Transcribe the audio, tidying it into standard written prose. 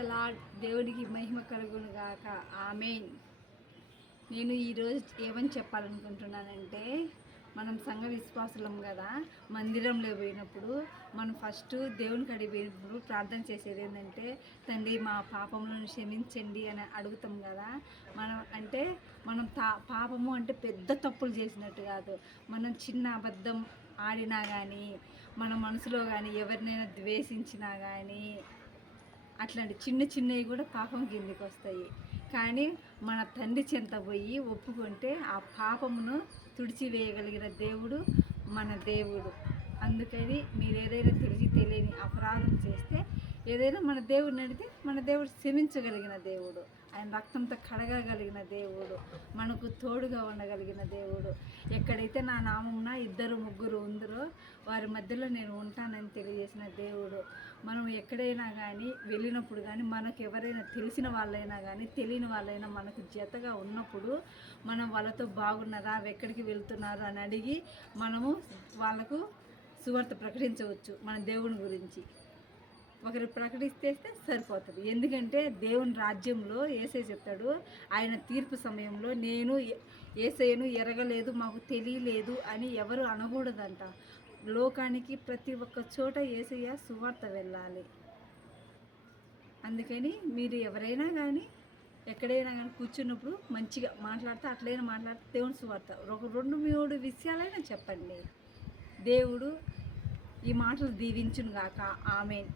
Lord దేవునికి మహిమ కలుగును గాక. ఆమేన్. నేను ఈరోజు ఏమని చెప్పాలనుకుంటున్నానంటే, మనం సంఘ విశ్వాసులం కదా, మందిరంలో పోయినప్పుడు మనం ఫస్ట్ దేవుని కాడికి పోయినప్పుడు ప్రార్థన చేసేది ఏంటంటే, తండ్రి మా పాపములను క్షమించండి అని అడుగుతాం కదా. మనం పాపము అంటే పెద్ద తప్పులు చేసినట్టు కాదు. మనం చిన్న అబద్ధం ఆడినా కానీ, మన మనసులో కానీ ఎవరినైనా ద్వేషించినా కానీ, అట్లాంటి చిన్న చిన్నవి కూడా పాపం కిందికి వస్తాయి. కానీ మన తండ్రి చెంత పోయి ఒప్పుకుంటే ఆ పాపమును తుడిచివేయగలిగిన దేవుడు మన దేవుడు. అందుకని మీరు ఏదైనా తెలిసి తెలియని అపరాధం చేస్తే ఏదైనా మన దేవుడిని అడిగితే మన దేవుడు క్షమించగలిగిన దేవుడు, ఆయన రక్తంతో కడగగలిగిన దేవుడు, మనకు తోడుగా ఉండగలిగిన దేవుడు. ఎక్కడైతే నా నామమున 2-3 ఉందరో వారి మధ్యలో నేను ఉంటానని తెలియజేసిన దేవుడు. మనం ఎక్కడైనా కానీ వెళ్ళినప్పుడు కానీ మనకు ఎవరైనా తెలిసిన వాళ్ళైనా కానీ తెలియని వాళ్ళైనా మనకు జతగా ఉన్నప్పుడు మనం వాళ్ళతో బాగున్నారా, ఎక్కడికి వెళ్తున్నారు అని అడిగి మనము వాళ్ళకు సువార్త ప్రకటించవచ్చు. మన దేవుని గురించి ఒకరు ప్రకటిస్తే సరిపోతుంది. ఎందుకంటే దేవుని రాజ్యంలో యేసయ్య చెప్తాడు, ఆయన తీర్పు సమయంలో నేను యేసయ్యను ఎరగలేదు, మాకు తెలియలేదు అని ఎవరు అనకూడదంట. లోకానికి ప్రతి ఒక్క చోట యేసయ్య సువార్త వెళ్ళాలి. అందుకని మీరు ఎవరైనా కానీ ఎక్కడైనా కానీ కూర్చున్నప్పుడు మంచిగా మాట్లాడితే, అట్లయినా మాట్లాడితే దేవుని సువార్త ఒక 2-3 విషయాలైనా చెప్పండి. దేవుడు ఈ మాటలు దీవించును గాక. ఆమేన్.